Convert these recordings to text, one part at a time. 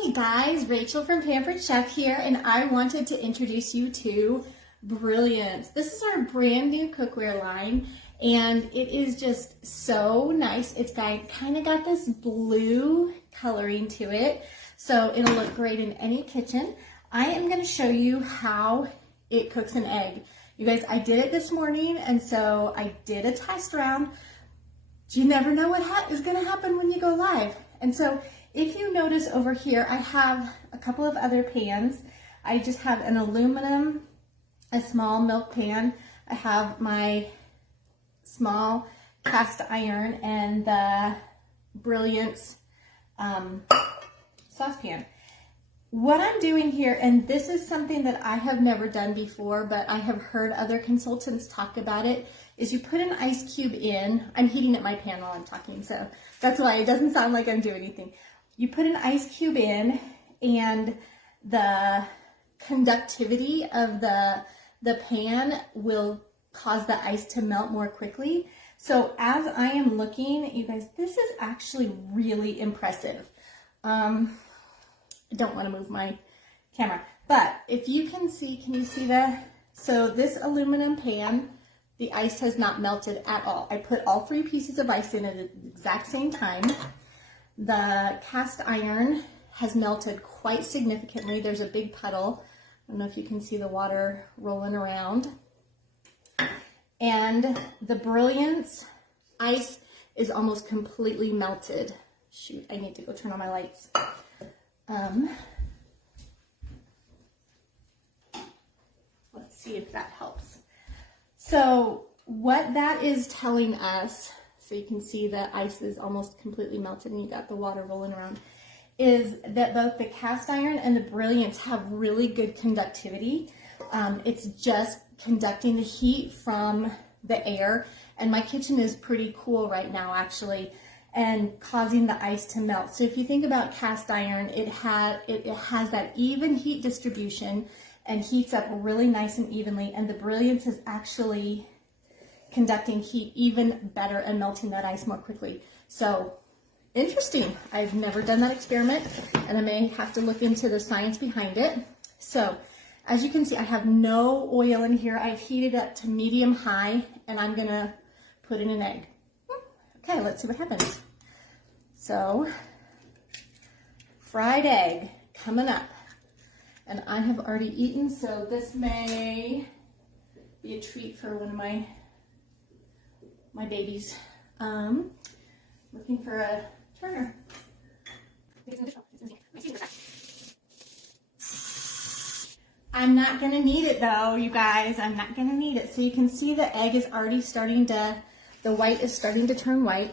Hey guys, Rachel from Pampered Chef here, and I wanted to introduce you to Brilliance. This is our brand new cookware line, and it is just so nice. It's kind of got this blue coloring to it, so it'll look great in any kitchen. I am going to show you how it cooks an egg. You guys, I did it this morning, and so I did a test round. You never know what is going to happen when you go live. And so if you notice over here, I have a couple of other pans. I just have an aluminum, a small milk pan. I have my small cast iron and the Brilliance saucepan. What I'm doing here, and this is something that I have never done before, but I have heard other consultants talk about it, is you put an ice cube in. I'm heating up my pan while I'm talking, so that's why it doesn't sound like I'm doing anything. You put an ice cube in, and the conductivity of the pan will cause the ice to melt more quickly. So as I am looking, you guys, this is actually really impressive. I don't want to move my camera, but if you can see, can you see so this aluminum pan, the ice has not melted at all. I put all 3 pieces of ice in at the exact same time. The cast iron has melted quite significantly. There's a big puddle. I don't know if you can see the water rolling around. And the Brilliance ice is almost completely melted. Shoot, I need to go turn on my lights. Let's see if that helps. So what that is telling us, so you can see the ice is almost completely melted and you got the water rolling around, is that both the cast iron and the Brilliance have really good conductivity. It's just conducting the heat from the air, and my kitchen is pretty cool right now actually, and causing the ice to melt. So if you think about cast iron, it has that even heat distribution and heats up really nice and evenly, and the Brilliance is actually conducting heat even better and melting that ice more quickly. So interesting. I've never done that experiment, and I may have to look into the science behind it. So as you can see, I have no oil in here. I've heated up to medium high, and I'm gonna put in an egg. Okay, let's see what happens. So, fried egg coming up. And I have already eaten, so this may be a treat for one of my babies. Looking for a turner. I'm not gonna need it though, you guys. I'm not gonna need it. So you can see the egg is already starting to, the white is starting to turn white.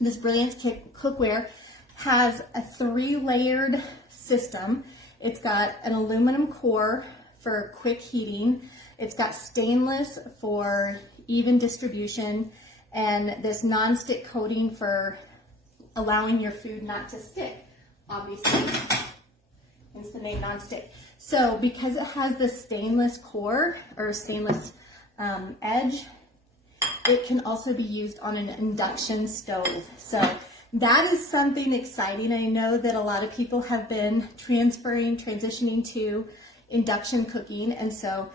This Brilliance cookware has a 3-layered system. It's got an aluminum core for quick heating. It's got stainless for even distribution, and this non-stick coating for allowing your food not to stick, obviously. Hence the name non-stick. So because it has the stainless core or stainless edge, it can also be used on an induction stove. So that is something exciting. I know that a lot of people have been transitioning to induction cooking, and so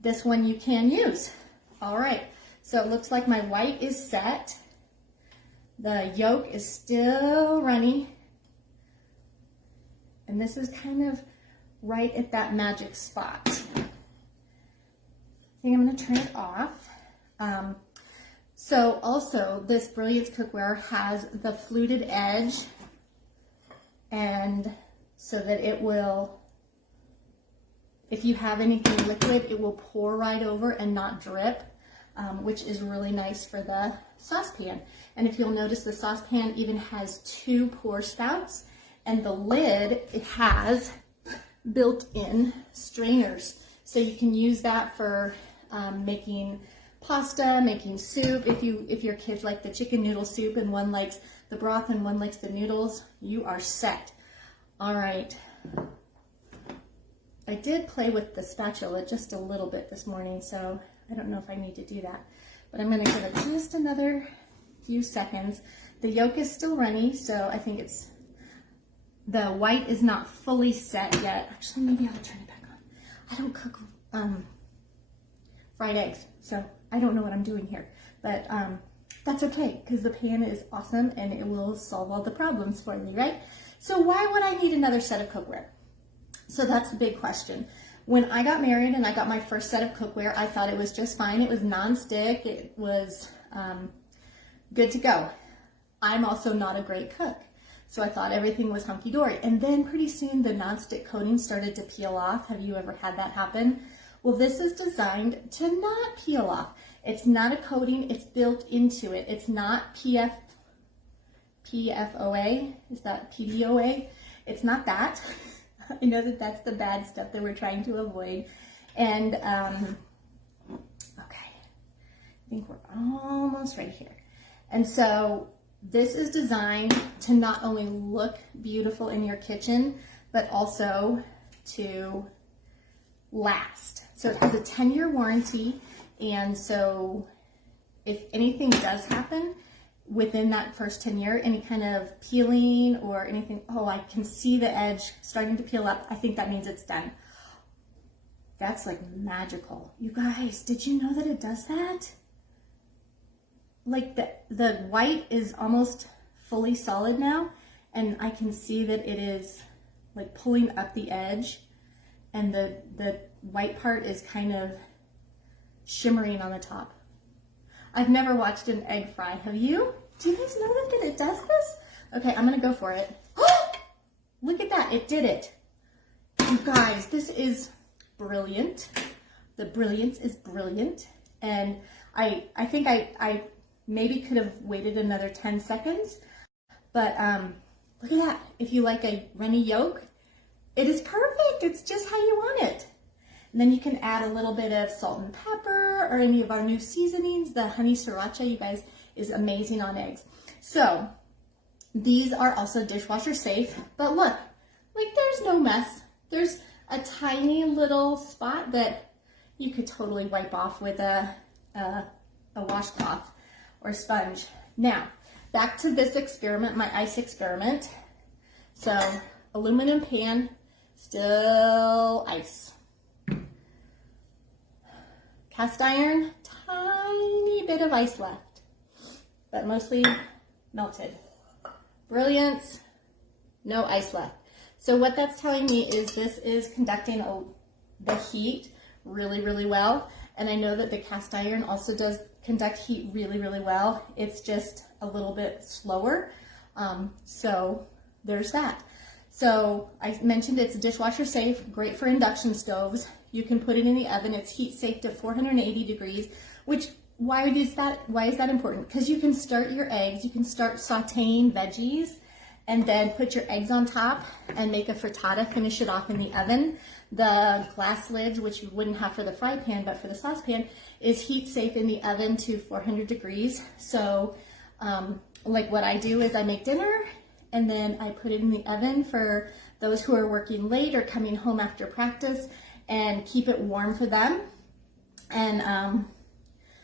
this one you can use. All right, so it looks like my white is set. The yolk is still runny, and this is kind of right at that magic spot. I think I'm going to turn it off. So also this Brilliance cookware has the fluted edge, and so that it will, if you have anything liquid, it will pour right over and not drip, which is really nice for the saucepan. And if you'll notice, the saucepan even has 2 pour spouts, and the lid, it has built-in strainers. So you can use that for making pasta, making soup. If your kids like the chicken noodle soup and one likes the broth and one likes the noodles, you are set. All right. I did play with the spatula just a little bit this morning, so I don't know if I need to do that. But I'm going to give it just another few seconds. The yolk is still runny, so I think it's the white is not fully set yet. Actually, maybe I'll turn it back on. I don't cook fried eggs, so I don't know what I'm doing here. But that's okay, because the pan is awesome and it will solve all the problems for me, right? So why would I need another set of cookware? So that's the big question. When I got married and I got my first set of cookware, I thought it was just fine. It was nonstick. It was good to go. I'm also not a great cook, so I thought everything was hunky-dory. And then pretty soon the nonstick coating started to peel off. Have you ever had that happen? Well, this is designed to not peel off. It's not a coating, it's built into it. It's not PFOA, is that PDOA? It's not that. I know that that's the bad stuff that we're trying to avoid. And, okay, I think we're almost right here. And so this is designed to not only look beautiful in your kitchen, but also to last. So it has a 10-year warranty, and so if anything does happen within that first 10 year, any kind of peeling or anything, oh, I can see the edge starting to peel up, I think that means it's done. That's like magical. You guys, did you know that it does that? Like the white is almost fully solid now, and I can see that it is like pulling up the edge, and the white part is kind of shimmering on the top. I've never watched an egg fry. Have you? Do you guys know that it does this? Okay, I'm gonna go for it. Look at that, it did it. You guys, this is brilliant. The Brilliance is brilliant. And I think I maybe could have waited another 10 seconds, but look at that. If you like a runny yolk, it is perfect. It's just how you want it. And then you can add a little bit of salt and pepper or any of our new seasonings. The honey sriracha, you guys, is amazing on eggs. So these are also dishwasher safe, but look, like there's no mess. There's a tiny little spot that you could totally wipe off with a washcloth or sponge. Now, back to this experiment, my ice experiment. So aluminum pan, still ice. Cast iron, tiny bit of ice left, but mostly melted. Brilliance, no ice left. So what that's telling me is this is conducting the heat really, really well. And I know that the cast iron also does conduct heat really, really well. It's just a little bit slower. So there's that. So I mentioned it's dishwasher safe, great for induction stoves. You can put it in the oven. It's heat safe to 480 degrees, which why is that important? Because you can start your eggs, you can start sauteing veggies, and then put your eggs on top and make a frittata, finish it off in the oven. The glass lids, which you wouldn't have for the fry pan, but for the saucepan, is heat safe in the oven to 400 degrees. So like what I do is I make dinner and then I put it in the oven for those who are working late or coming home after practice and keep it warm for them. And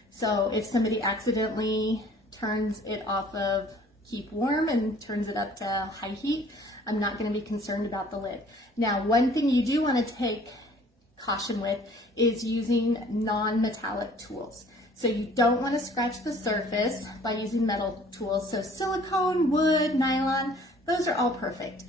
so if somebody accidentally turns it off of keep warm and turns it up to high heat, I'm not going to be concerned about the lid. Now, one thing you do want to take caution with is using non-metallic tools. So you don't want to scratch the surface by using metal tools. So silicone, wood, nylon, those are all perfect.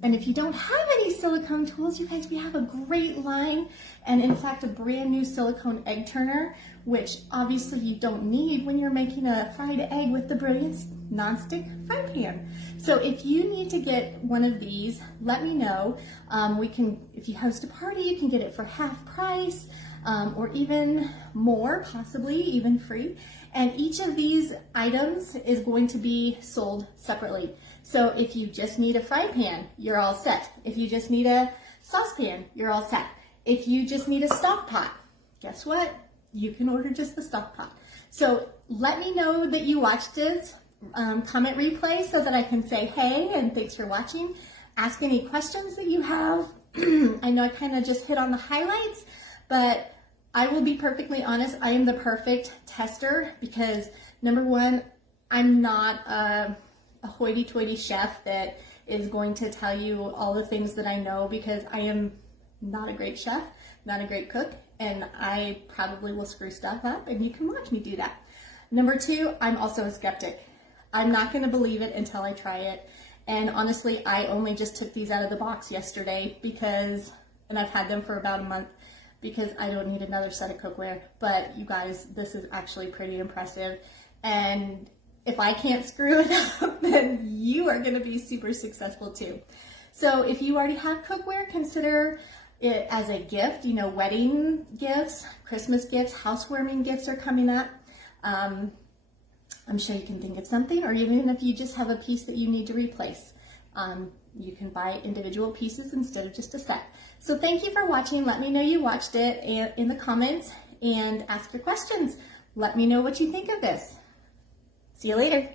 And if you don't have any silicone tools, you guys, we have a great line, and in fact, a brand new silicone egg turner, which obviously you don't need when you're making a fried egg with the Brilliance nonstick fry pan. So if you need to get one of these, let me know. We can, if you host a party, you can get it for half price, or even more, possibly even free. And each of these items is going to be sold separately. So if you just need a fry pan, you're all set. If you just need a saucepan, you're all set. If you just need a stock pot, guess what? You can order just the stock pot. So let me know that you watched this. Comment replay so that I can say hey and thanks for watching. Ask any questions that you have. I know I kind of just hit on the highlights, but I will be perfectly honest, I am the perfect tester because number one, I'm not a hoity-toity chef that is going to tell you all the things that I know, because I am not a great chef, not a great cook, and I probably will screw stuff up, and you can watch me do that. Number 2, I'm also a skeptic. I'm not going to believe it until I try it. And honestly, I only just took these out of the box yesterday because, and I've had them for about a month, because I don't need another set of cookware. But you guys, this is actually pretty impressive. And if I can't screw it up, then you are going to be super successful too. So if you already have cookware, consider it as a gift. You know, wedding gifts, Christmas gifts, housewarming gifts are coming up. I'm sure you can think of something, or even if you just have a piece that you need to replace. You can buy individual pieces instead of just a set. So thank you for watching. Let me know you watched it in the comments, and ask your questions. Let me know what you think of this. See you later.